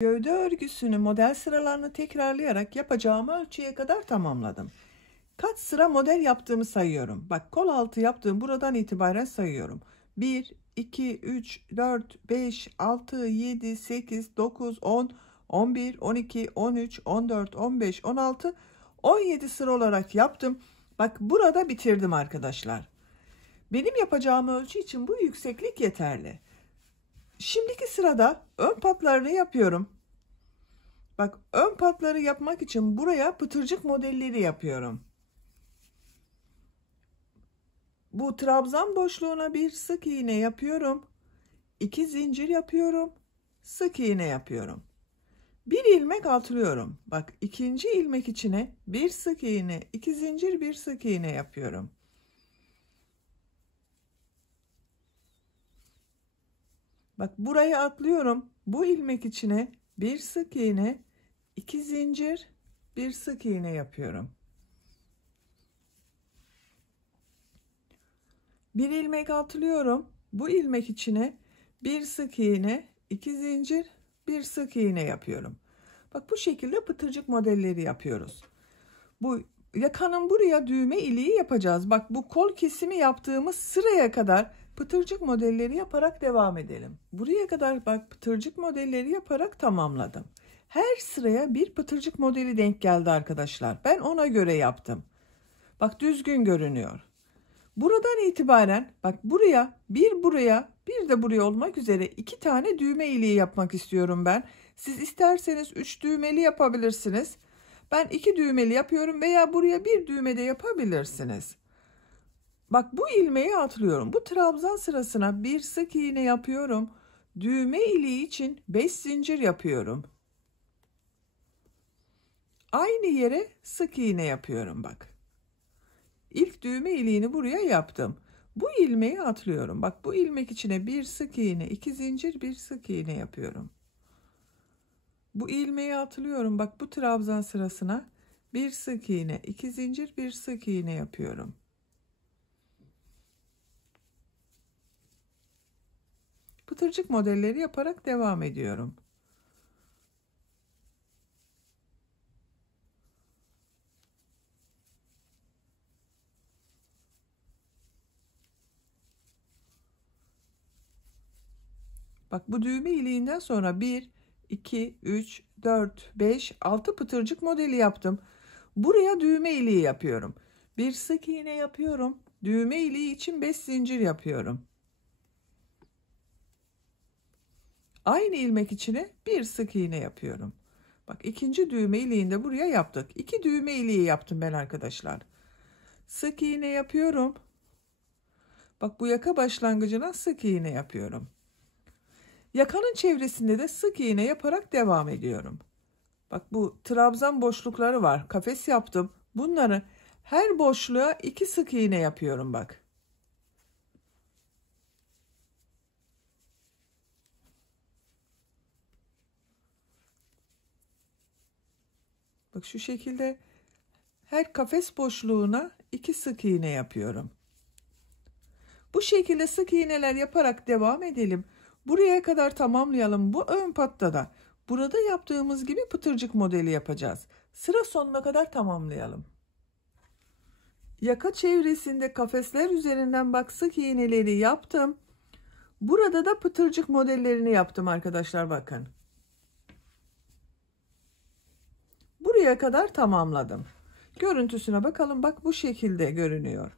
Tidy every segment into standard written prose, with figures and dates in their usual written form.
Gövde örgüsünü model sıralarını tekrarlayarak yapacağım ölçüye kadar tamamladım. Kaç sıra model yaptığımı sayıyorum. Bak, kol altı yaptığım buradan itibaren sayıyorum. 1, 2, 3, 4, 5, 6, 7, 8, 9, 10, 11, 12, 13, 14, 15, 16, 17 sıra olarak yaptım. Bak, burada bitirdim arkadaşlar. Benim yapacağım ölçü için bu yükseklik yeterli. Şimdiki sırada ön patlarını yapıyorum. Bak, ön patları yapmak için buraya pıtırcık modelleri yapıyorum. Bu trabzan boşluğuna bir sık iğne yapıyorum. 2 zincir yapıyorum. Sık iğne yapıyorum. Bir ilmek atlıyorum. Bak, ikinci ilmek içine bir sık iğne, 2 zincir, bir sık iğne yapıyorum. Bak, buraya atlıyorum. Bu ilmek içine bir sık iğne, 2 zincir, bir sık iğne yapıyorum. Bir ilmek atlıyorum. Bu ilmek içine bir sık iğne, 2 zincir, bir sık iğne yapıyorum. Bak, bu şekilde pıtırcık modelleri yapıyoruz. Bu yakanın buraya düğme iliği yapacağız. Bak, bu kol kesimi yaptığımız sıraya kadar pıtırcık modelleri yaparak devam edelim. Buraya kadar bak, pıtırcık modelleri yaparak tamamladım. Her sıraya bir pıtırcık modeli denk geldi arkadaşlar. Ben ona göre yaptım. Bak, düzgün görünüyor. Buradan itibaren bak, buraya bir de buraya olmak üzere 2 tane düğme iliği yapmak istiyorum ben. Siz isterseniz 3 düğmeli yapabilirsiniz. Ben 2 düğmeli yapıyorum veya buraya bir düğme de yapabilirsiniz. Bak, bu ilmeği atlıyorum. Bu trabzan sırasına bir sık iğne yapıyorum. Düğme iliği için 5 zincir yapıyorum. Aynı yere sık iğne yapıyorum bak. İlk düğme iliğini buraya yaptım. Bu ilmeği atlıyorum. Bak, bu ilmek içine bir sık iğne, 2 zincir, bir sık iğne yapıyorum. Bu ilmeği atlıyorum. Bak, bu trabzan sırasına bir sık iğne, 2 zincir, bir sık iğne yapıyorum. Pıtırcık modelleri yaparak devam ediyorum. Bak, bu düğme iliğinden sonra 1, 2, 3, 4, 5, 6 pıtırcık modeli yaptım. Buraya düğme iliği yapıyorum. Bir sık iğne yapıyorum. Düğme iliği için 5 zincir yapıyorum. Aynı ilmek içine bir sık iğne yapıyorum. Bak, ikinci düğme iliğini de buraya yaptık. 2 düğme iliği yaptım ben arkadaşlar. Sık iğne yapıyorum. Bak, bu yaka başlangıcına sık iğne yapıyorum. Yakanın çevresinde de sık iğne yaparak devam ediyorum. Bak, bu trabzan boşlukları var. Kafes yaptım. Bunları her boşluğa 2 sık iğne yapıyorum bak. Bak, şu şekilde her kafes boşluğuna 2 sık iğne yapıyorum. Bu şekilde sık iğneler yaparak devam edelim. Buraya kadar tamamlayalım. Bu ön patta da burada yaptığımız gibi pıtırcık modeli yapacağız. Sıra sonuna kadar tamamlayalım. Yaka çevresinde kafesler üzerinden bak, sık iğneleri yaptım. Burada da pıtırcık modellerini yaptım arkadaşlar, bakın. Buraya kadar tamamladım. Görüntüsüne bakalım. Bak, bu şekilde görünüyor.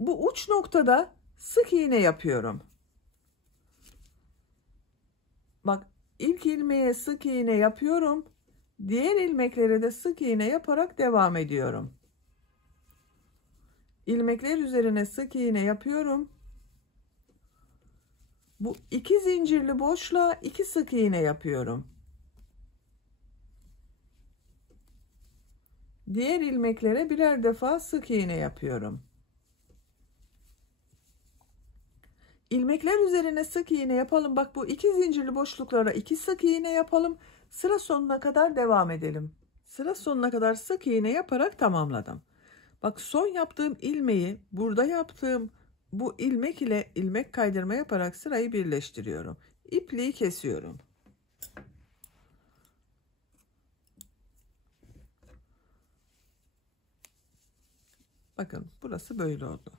Bu uç noktada sık iğne yapıyorum. Bak, ilk ilmeğe sık iğne yapıyorum. Diğer ilmeklere de sık iğne yaparak devam ediyorum. İlmekler üzerine sık iğne yapıyorum. Bu 2 zincirli boşluğa 2 sık iğne yapıyorum. Diğer ilmeklere birer defa sık iğne yapıyorum. İlmekler üzerine sık iğne yapalım. Bak, bu 2 zincirli boşluklara 2 sık iğne yapalım. Sıra sonuna kadar devam edelim. Sıra sonuna kadar sık iğne yaparak tamamladım. Bak, son yaptığım ilmeği burada yaptığım bu ilmek ile ilmek kaydırma yaparak sırayı birleştiriyorum. İpliği kesiyorum. Bakın burası böyle oldu.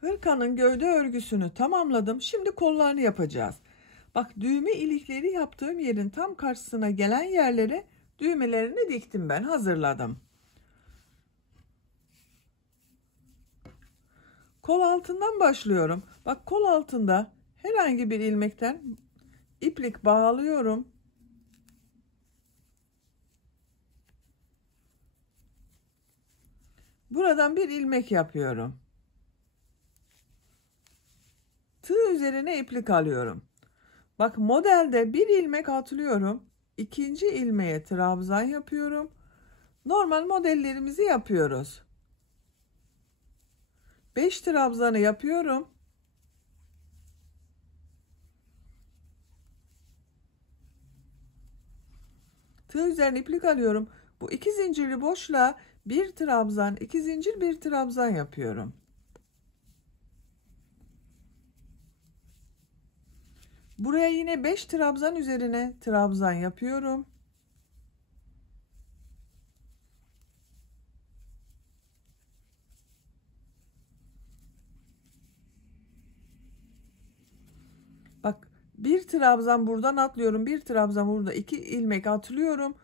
Hırkanın gövde örgüsünü tamamladım. Şimdi kollarını yapacağız. Bak düğme ilikleri yaptığım yerin tam karşısına gelen yerlere düğmelerini diktim, ben hazırladım. Kol altından başlıyorum. Bak kol altında herhangi bir ilmekten iplik bağlıyorum. Buradan bir ilmek yapıyorum. Tığ üzerine iplik alıyorum. Bak modelde bir ilmek atlıyorum. İkinci ilmeğe trabzan yapıyorum. Normal modellerimizi yapıyoruz. 5 trabzanı yapıyorum. Tığ üzerine iplik alıyorum. Bu 2 zincirli boşluğa bir trabzan, 2 zincir, bir trabzan yapıyorum. Buraya yine 5 trabzan üzerine trabzan yapıyorum. Bak bir trabzan buradan atlıyorum. Bir trabzan burada, 2 ilmek atlıyorum.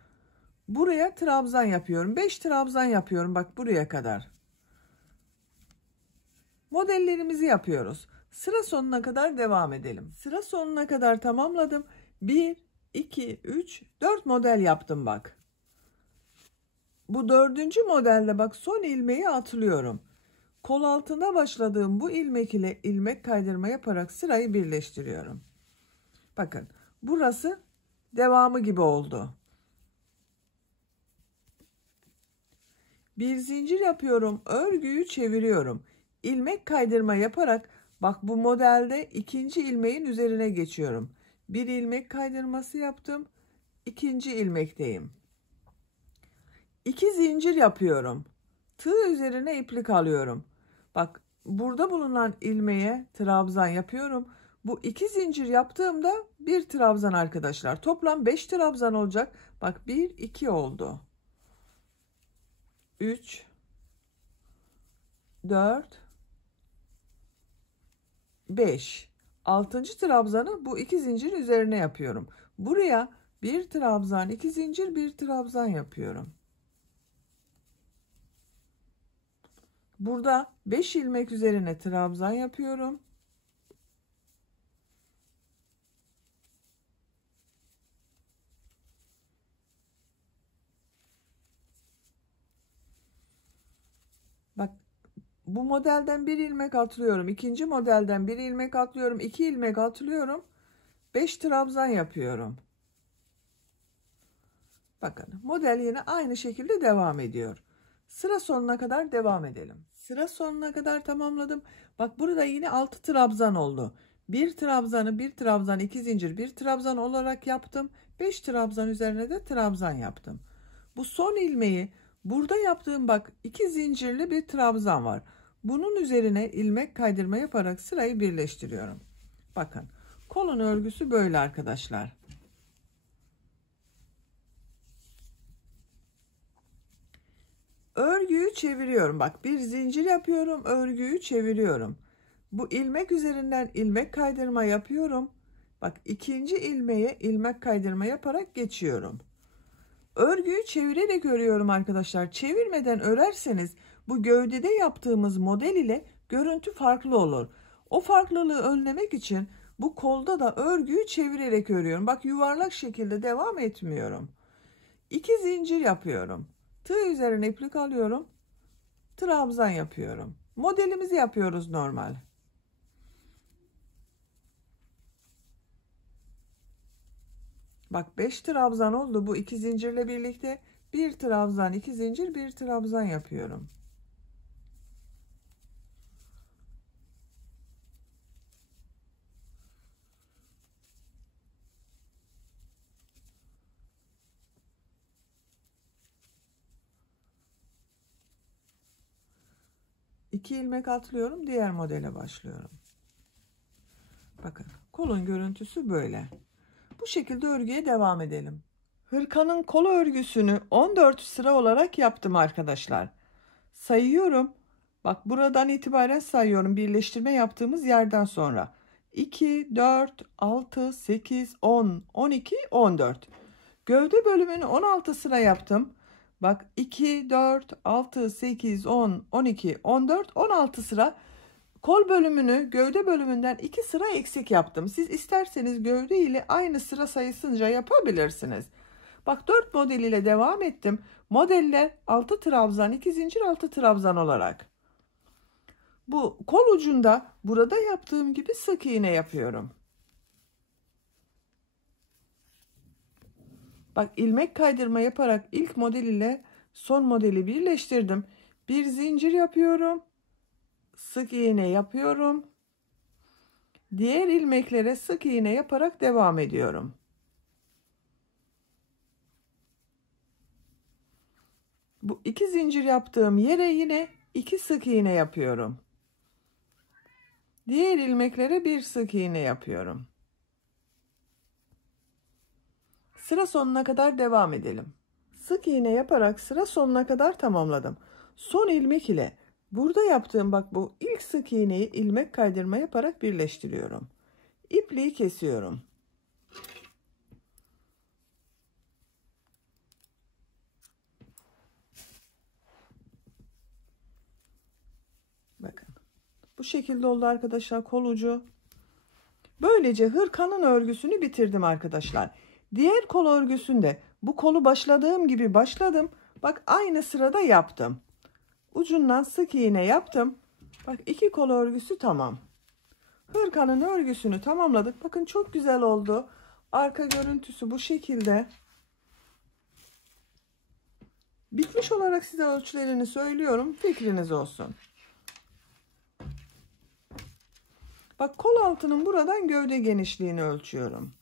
Buraya trabzan yapıyorum. 5 trabzan yapıyorum. Bak buraya kadar. Modellerimizi yapıyoruz. Sıra sonuna kadar devam edelim. Sıra sonuna kadar tamamladım. 1, 2, 3, 4 model yaptım bak. Bu dördüncü modelde bak son ilmeği atlıyorum. Kol altına başladığım bu ilmek ile ilmek kaydırma yaparak sırayı birleştiriyorum. Bakın burası devamı gibi oldu. Bir zincir yapıyorum, örgüyü çeviriyorum. İlmek kaydırma yaparak bak bu modelde ikinci ilmeğin üzerine geçiyorum. Bir ilmek kaydırması yaptım. İkinci ilmekteyim. 2 zincir yapıyorum. Tığ üzerine iplik alıyorum. Bak burada bulunan ilmeğe trabzan yapıyorum. Bu 2 zincir yaptığımda bir trabzan arkadaşlar. Toplam 5 trabzan olacak. Bak 1, 2 oldu. 3, 4, 5. 6. trabzanı bu 2 zincir üzerine yapıyorum. Buraya bir trabzan, 2 zincir, bir trabzan yapıyorum. Burada 5 ilmek üzerine trabzan yapıyorum. Bak bu modelden bir ilmek atlıyorum. İkinci modelden bir ilmek atlıyorum. 2 ilmek atlıyorum. 5 trabzan yapıyorum. Bakın model yine aynı şekilde devam ediyor. Sıra sonuna kadar devam edelim. Sıra sonuna kadar tamamladım. Bak burada yine 6 trabzan oldu. Bir trabzanı, bir trabzan, 2 zincir, bir trabzan olarak yaptım. 5 trabzan üzerine de trabzan yaptım. Bu son ilmeği burada yaptığım bak 2 zincirli bir trabzan var. Bunun üzerine ilmek kaydırma yaparak sırayı birleştiriyorum. Bakın kolun örgüsü böyle arkadaşlar. Örgüyü çeviriyorum. Bak bir zincir yapıyorum, örgüyü çeviriyorum. Bu ilmek üzerinden ilmek kaydırma yapıyorum. Bak ikinci ilmeğe ilmek kaydırma yaparak geçiyorum. Örgüyü çevirerek örüyorum arkadaşlar. Çevirmeden örerseniz bu gövdede yaptığımız model ile görüntü farklı olur. O farklılığı önlemek için bu kolda da örgüyü çevirerek örüyorum. Bak yuvarlak şekilde devam etmiyorum. 2 zincir yapıyorum. Tığ üzerine iplik alıyorum. Trabzan yapıyorum. Modelimizi yapıyoruz normal. Bak 5 trabzan oldu. Bu 2 zincirle birlikte bir trabzan, 2 zincir, bir trabzan yapıyorum. İki ilmek atlıyorum, diğer modele başlıyorum. Bakın kolun görüntüsü böyle. Bu şekilde örgüye devam edelim. Hırkanın kol örgüsünü 14 sıra olarak yaptım arkadaşlar. Sayıyorum. Bak buradan itibaren sayıyorum birleştirme yaptığımız yerden sonra. 2, 4, 6, 8, 10, 12, 14. Gövde bölümünü 16 sıra yaptım. Bak 2, 4, 6, 8, 10, 12, 14, 16 sıra. Kol bölümünü gövde bölümünden 2 sıra eksik yaptım. Siz isterseniz gövde ile aynı sıra sayısınca yapabilirsiniz. Bak 4 model ile devam ettim. Modeller 6 trabzan, 2 zincir, 6 trabzan olarak. Bu kol ucunda burada yaptığım gibi sık iğne yapıyorum. Bak ilmek kaydırma yaparak ilk model ile son modeli birleştirdim. Bir zincir yapıyorum. Sık iğne yapıyorum. Diğer ilmeklere sık iğne yaparak devam ediyorum. Bu 2 zincir yaptığım yere yine 2 sık iğne yapıyorum. Diğer ilmeklere bir sık iğne yapıyorum. Sıra sonuna kadar devam edelim. Sık iğne yaparak sıra sonuna kadar tamamladım. Son ilmek ile burada yaptığım bak bu ilk sık iğneyi ilmek kaydırma yaparak birleştiriyorum. İpliği kesiyorum. Bakın. Bu şekilde oldu arkadaşlar kol ucu. Böylece hırkanın örgüsünü bitirdim arkadaşlar. Diğer kol örgüsünde bu kolu başladığım gibi başladım. Bak aynı sırada yaptım. Ucundan sık iğne yaptım. Bak 2 kol örgüsü tamam. Hırkanın örgüsünü tamamladık. Bakın çok güzel oldu. Arka görüntüsü bu şekilde. Bitmiş olarak size ölçülerini söylüyorum. Fikriniz olsun. Bak kol altının buradan gövde genişliğini ölçüyorum.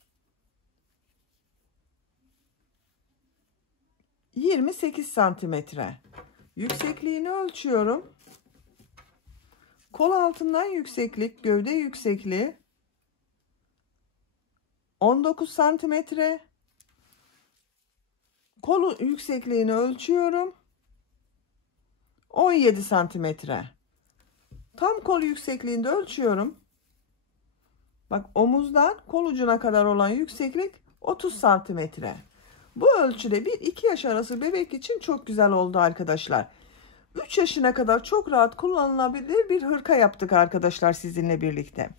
28 santimetre. Yüksekliğini ölçüyorum. Kol altından yükseklik, gövde yüksekliği 19 santimetre. Kol yüksekliğini ölçüyorum. 17 santimetre. Tam kol yüksekliğinde ölçüyorum. Bak omuzdan kol ucuna kadar olan yükseklik 30 santimetre. Bu ölçüde 1-2 yaş arası bebek için çok güzel oldu arkadaşlar. 3 yaşına kadar çok rahat kullanılabilir bir hırka yaptık arkadaşlar sizinle birlikte.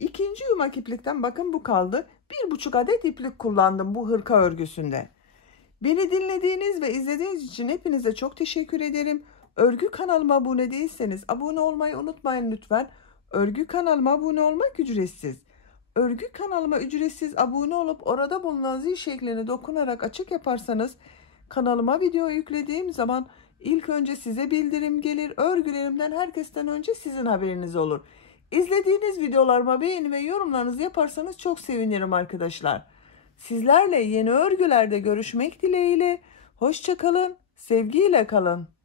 İkinci yumak iplikten bakın bu kaldı. 1,5 adet iplik kullandım bu hırka örgüsünde. Beni dinlediğiniz ve izlediğiniz için hepinize çok teşekkür ederim. Örgü kanalıma abone değilseniz abone olmayı unutmayın lütfen. Örgü kanalıma abone olmak ücretsiz. Örgü kanalıma ücretsiz abone olup orada bulunan zil şeklini dokunarak açık yaparsanız kanalıma video yüklediğim zaman ilk önce size bildirim gelir. Örgülerimden herkesten önce sizin haberiniz olur. İzlediğiniz videolarıma beğeni ve yorumlarınızı yaparsanız çok sevinirim arkadaşlar. Sizlerle yeni örgülerde görüşmek dileğiyle. Hoşça kalın, sevgiyle kalın.